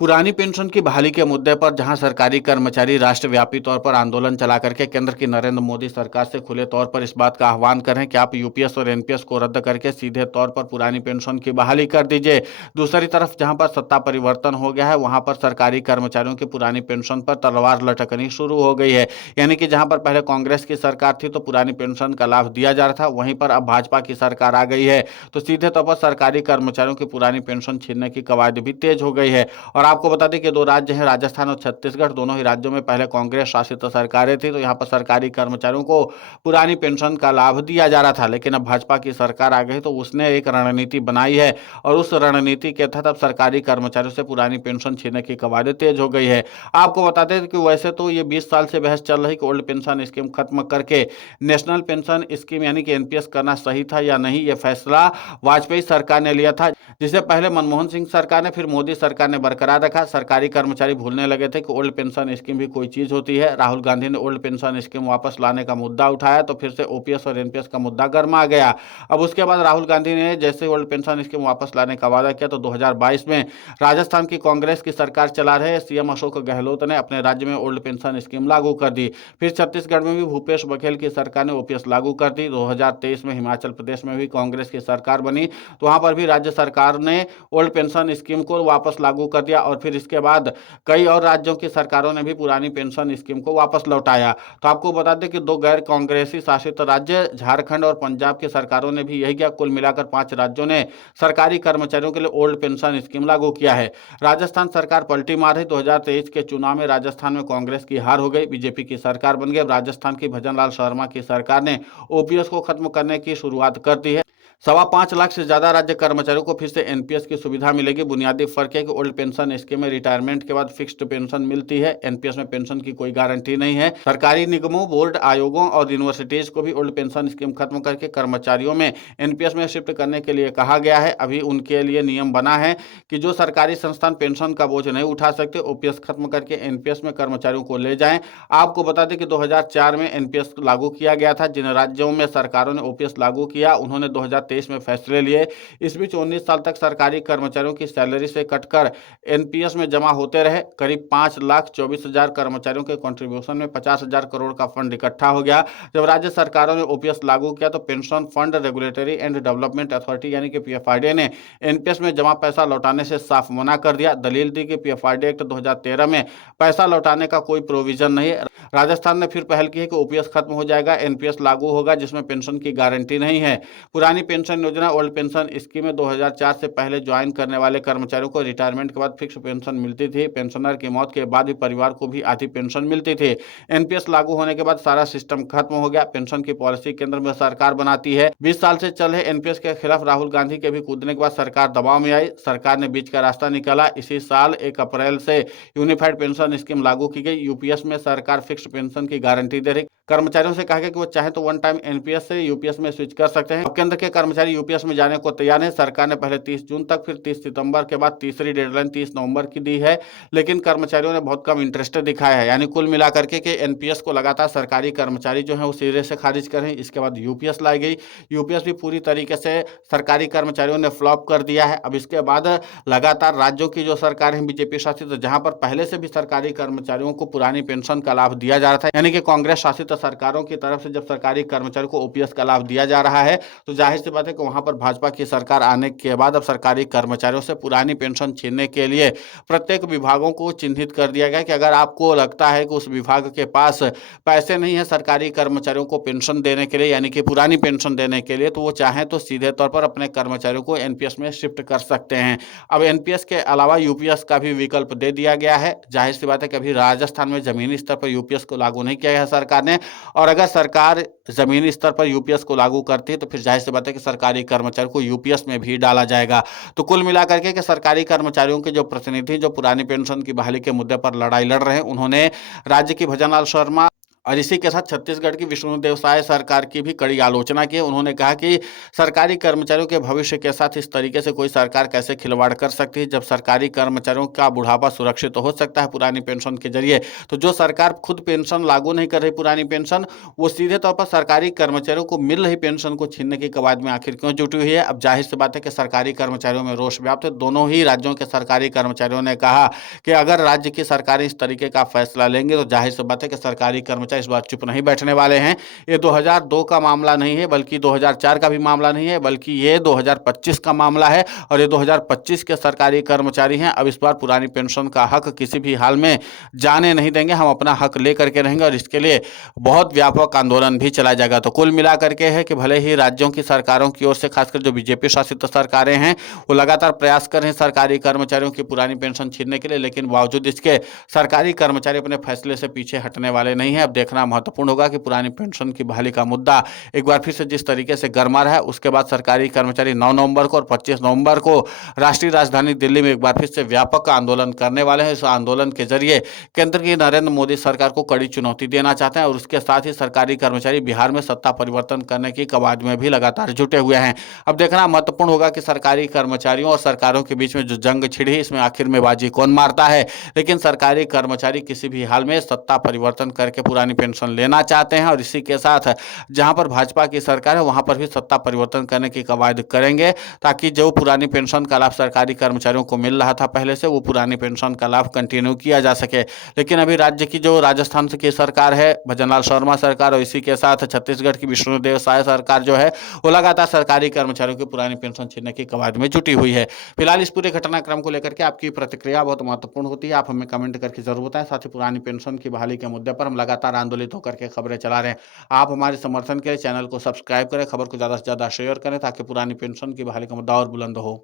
पुरानी पेंशन की बहाली के मुद्दे पर जहां सरकारी कर्मचारी राष्ट्रव्यापी तौर पर आंदोलन चला करके केंद्र की नरेंद्र मोदी सरकार से खुले तौर पर इस बात का आह्वान कर रहे हैं कि आप यूपीएस और एनपीएस को रद्द करके सीधे तौर पर पुरानी पेंशन की बहाली कर दीजिए। दूसरी तरफ जहां पर सत्ता परिवर्तन हो गया है वहां पर सरकारी कर्मचारियों की पुरानी पेंशन पर तलवार लटकनी शुरू हो गई है। यानी कि जहां पर पहले कांग्रेस की सरकार थी तो पुरानी पेंशन का लाभ दिया जा रहा था, वहीं पर अब भाजपा की सरकार आ गई है तो सीधे तौर पर सरकारी कर्मचारियों की पुरानी पेंशन छीनने की कवायद भी तेज हो गई है। और आपको बता दें कि दो राज्य हैं, राजस्थान और छत्तीसगढ़, दोनों ही राज्यों में पहले कांग्रेस शासित सरकारें थी तो यहाँ पर सरकारी कर्मचारियों को पुरानी पेंशन का लाभ दिया जा रहा था। लेकिन अब भाजपा की सरकार आ गई तो उसने एक रणनीति बनाई है और उस रणनीति के तहत अब सरकारी कर्मचारियों से पुरानी पेंशन छीनने की कवायद तेज हो गई है। आपको बता दें कि वैसे तो ये 20 साल से बहस चल रही कि ओल्ड पेंशन स्कीम खत्म करके नेशनल पेंशन स्कीम यानी कि एनपीएस करना सही था या नहीं, ये फैसला वाजपेयी सरकार ने लिया था, जिसे पहले मनमोहन सिंह सरकार ने फिर मोदी सरकार ने बरकरार रखा। सरकारी कर्मचारी भूलने लगे थे कि ओल्ड पेंशन स्कीम भी कोई चीज होती है। राहुल गांधी ने ओल्ड पेंशन स्कीम वापस लाने का मुद्दा उठाया तो फिर से ओपीएस और एनपीएस का मुद्दा गर्मा गया। अब उसके बाद राहुल गांधी ने जैसे ओल्ड पेंशन स्कीम वापस लाने का वादा किया तो 2022 में राजस्थान की कांग्रेस की सरकार चला रहे सीएम अशोक गहलोत ने अपने राज्य में ओल्ड पेंशन स्कीम लागू कर दी। फिर छत्तीसगढ़ में भी भूपेश बघेल की सरकार ने ओपीएस लागू कर दी। 2023 में हिमाचल प्रदेश में भी कांग्रेस की सरकार बनी तो वहां पर भी राज्य सरकार ने ओल्ड पेंशन स्कीम को वापस लागू कर दिया और फिर इसके बाद कई और राज्यों की सरकारों ने भी पुरानी पेंशन स्कीम को वापस लौटाया। तो आपको बता दें कि दो गैर कांग्रेसी शासित राज्य झारखंड और पंजाब की सरकारों ने भी यही किया। कुल मिलाकर 5 राज्यों ने सरकारी कर्मचारियों के लिए ओल्ड पेंशन स्कीम लागू किया है। राजस्थान सरकार पलटी मार रही। 2023 के चुनाव में राजस्थान में कांग्रेस की हार हो गई, बीजेपी की सरकार बन गई। राजस्थान की भजनलाल शर्मा की सरकार ने ओपीएस को खत्म करने की शुरुआत कर दी है। 5.25 लाख से ज्यादा राज्य कर्मचारियों को फिर से एनपीएस की सुविधा मिलेगी। बुनियादी फर्क है कि ओल्ड पेंशन स्कीम में रिटायरमेंट के बाद फिक्स्ड पेंशन मिलती है, एनपीएस में पेंशन की कोई गारंटी नहीं है। सरकारी निगमों, बोर्ड, आयोगों और यूनिवर्सिटीज को भी ओल्ड पेंशन स्कीम खत्म करके कर्मचारियों में एनपीएस में शिफ्ट करने के लिए कहा गया है। अभी उनके लिए नियम बना है कि जो सरकारी संस्थान पेंशन का बोझ नहीं उठा सकते ओपीएस खत्म करके एनपीएस में कर्मचारियों को ले जाएं। आपको बता दें कि 2004 में एनपीएस लागू किया गया था। जिन राज्यों में सरकारों ने ओपीएस लागू किया उन्होंने 2023 में फैसले लिए। इस बीच 19 साल तक सरकारी कर्मचारियों की सैलरी से कटकर एनपीएस में जमा होते रहे। करीब 5,24,000 कर्मचारियों के कंट्रीब्यूशन में 50,000 करोड़ का फंड इकट्ठा हो गया। जब राज्य सरकारों ने ओपीएस लागू किया तो pension fund regulatory and development authority यानी कि पीएफआरडीए ने एनपीएस में जमा पैसा लौटाने से साफ मना कर दिया। दलील दी कि पीएफआरडीए एक्ट 2013 में पैसा लौटाने का कोई प्रोविजन नहीं है। राजस्थान ने फिर पहल की है कि ओपीएस खत्म हो जाएगा, एनपीएस लागू होगा जिसमें पेंशन की गारंटी नहीं है। पुरानी पेंशन योजना ओल्ड पेंशन स्कीम में 2004 से पहले ज्वाइन करने वाले कर्मचारियों को रिटायरमेंट के बाद फिक्स पेंशन मिलती थी। पेंशनर की मौत के बाद भी परिवार को भी आधी पेंशन मिलती थी। एनपीएस लागू होने के बाद सारा सिस्टम खत्म हो गया। पेंशन की पॉलिसी केंद्र में सरकार बनाती है। 20 साल से चल रहे एनपीएस के खिलाफ राहुल गांधी के भी कूदने के बाद सरकार दबाव में आई। सरकार ने बीच का रास्ता निकाला। इसी साल 1 अप्रैल से यूनिफाइड पेंशन स्कीम लागू की गई। यूपीएस में सरकार फिक्स पेंशन की गारंटी दे रही। कर्मचारियों से कहा गया कि वो चाहे तो वन टाइम एनपीएस से यूपीएस में स्विच कर सकते हैं। अब केंद्र के कर्मचारी यूपीएस में जाने को तैयार है। सरकार ने पहले 30 जून तक, फिर 30 सितंबर के बाद तीसरी डेडलाइन 30 नवंबर की दी है, लेकिन कर्मचारियों ने बहुत कम इंटरेस्ट दिखाया है। यानी कुल मिलाकर के एनपीएस को लगातार सरकारी कर्मचारी जो है वो सिरे से खारिज कर रहे हैं। इसके बाद यूपीएस लाई गई। यूपीएस भी पूरी तरीके से सरकारी कर्मचारियों ने फ्लॉप कर दिया है। अब इसके बाद लगातार राज्यों की जो सरकार है बीजेपी शासित, जहां पर पहले से भी सरकारी कर्मचारियों को पुरानी पेंशन का लाभ दिया जा रहा था, यानी कि कांग्रेस शासित सरकारों की तरफ से जब सरकारी कर्मचारियों को ओपीएस का लाभ दिया जा रहा है तो जाहिर सी बात है कि वहां पर भाजपा की सरकार आने के बाद अब सरकारी कर्मचारियों से पुरानी पेंशन छीनने के लिए प्रत्येक विभागों को चिन्हित कर दिया गया कि अगर आपको लगता है कि उस विभाग के पास पैसे नहीं है सरकारी कर्मचारियों को पेंशन देने के लिए यानी कि पुरानी पेंशन देने के लिए, तो वो चाहे तो सीधे तौर पर अपने कर्मचारियों को एनपीएस में शिफ्ट कर सकते हैं। अब एनपीएस के अलावा यूपीएस का भी विकल्प दे दिया गया है। जाहिर सी बात है कि अभी राजस्थान में जमीनी स्तर पर यूपीएस को लागू नहीं किया है सरकार ने, और अगर सरकार जमीनी स्तर पर यूपीएस को लागू करती है तो फिर जाहिर सी बात है कि सरकारी कर्मचारियों को यूपीएस में भी डाला जाएगा। तो कुल मिलाकर के सरकारी कर्मचारियों के जो प्रतिनिधि जो पुरानी पेंशन की बहाली के मुद्दे पर लड़ाई लड़ रहे हैं, उन्होंने राज्य की भजनलाल शर्मा और इसी के साथ छत्तीसगढ़ की विष्णुदेव साय सरकार की भी कड़ी आलोचना की। उन्होंने कहा कि सरकारी कर्मचारियों के भविष्य के साथ इस तरीके से कोई सरकार कैसे खिलवाड़ कर सकती है, जब सरकारी कर्मचारियों का बुढ़ापा सुरक्षित तो हो सकता है पुरानी पेंशन के जरिए। तो जो सरकार खुद पेंशन लागू नहीं कर रही पुरानी पेंशन, वो सीधे तौर पर सरकारी कर्मचारियों को मिल रही पेंशन को छीनने की कवायद में आखिर क्यों जुटी हुई है। अब जाहिर सी बात है कि सरकारी कर्मचारियों में रोष व्याप्त है। दोनों ही राज्यों के सरकारी कर्मचारियों ने कहा कि अगर राज्य की सरकारें इस तरीके का फैसला लेंगे तो जाहिर सी बात है कि सरकारी कर्मचारी इस बार चुप नहीं बैठने वाले हैं। ये 2002 का मामला नहीं है, बल्कि 2004 का भी मामला नहीं है, बल्कि ये 2025 का मामला है। और ये 2025 के सरकारी कर्मचारी हैं। अब इस बार पुरानी पेंशन का हक किसी भी हाल में जाने नहीं देंगे। हम अपना हक लेकर के रहेंगे और इसके लिए बहुत व्यापक आंदोलन भी चलाया जाएगा। तो कुल मिलाकर के है कि भले ही राज्यों की सरकारों की ओर से, खासकर जो बीजेपी शासित सरकारें हैं, वो लगातार प्रयास कर रहे हैं सरकारी कर्मचारियों की पुरानी पेंशन छीनने के लिए, लेकिन बावजूद इसके सरकारी कर्मचारी अपने फैसले से पीछे हटने वाले नहीं है। अब देखना महत्वपूर्ण होगा कि पुरानी पेंशन की बहाली का मुद्दा एक बार फिर से जिस तरीके से गर्मा रहा है, उसके बाद सरकारी कर्मचारी 9 नवंबर को और 25 नवंबर को राष्ट्रीय राजधानी दिल्ली में एक बार फिर से व्यापक आंदोलन करने वाले हैं। इस आंदोलन के जरिए केंद्र की नरेंद्र मोदी सरकार को कड़ी चुनौती देना चाहते हैं और उसके साथ ही सरकारी कर्मचारी बिहार में सत्ता परिवर्तन करने की कवायद में भी लगातार जुटे हुए हैं। अब देखना महत्वपूर्ण होगा कि सरकारी कर्मचारियों और सरकारों के बीच में जो जंग छिड़ी, इसमें आखिर में बाजी कौन मारता है। लेकिन सरकारी कर्मचारी किसी भी हाल में सत्ता परिवर्तन करके पुरानी पेंशन लेना चाहते हैं और इसी के साथ जहां पर भाजपा की सरकार है वहां पर भी सत्ता परिवर्तन करने की कवायद करेंगे, ताकि जो पुरानी पेंशन का लाभ सरकारी कर्मचारियों को मिल रहा था पहले से, वो पुरानी पेंशन का लाभ कंटिन्यू किया जा सके। लेकिन अभी राज्य की जो राजस्थान की सरकार है, भजनलाल शर्मा सरकार, और इसी के साथ छत्तीसगढ़ की विष्णुदेव साय सरकार जो है, वो लगातार सरकारी कर्मचारियों की पुरानी पेंशन छीनने की कवायद में जुटी हुई है। फिलहाल इस पूरे घटनाक्रम को लेकर के आपकी प्रतिक्रिया बहुत महत्वपूर्ण होती है। आप हमें कमेंट करके जरूर बताएं। साथ ही पुरानी पेंशन की बहाली के मुद्दे पर हम लगातार आंदोलित होकर के खबरें चला रहे हैं। आप हमारे समर्थन के लिए चैनल को सब्सक्राइब करें, खबर को ज़्यादा से ज़्यादा शेयर करें, ताकि पुरानी पेंशन की बहाली का मुद्दा और बुलंद हो।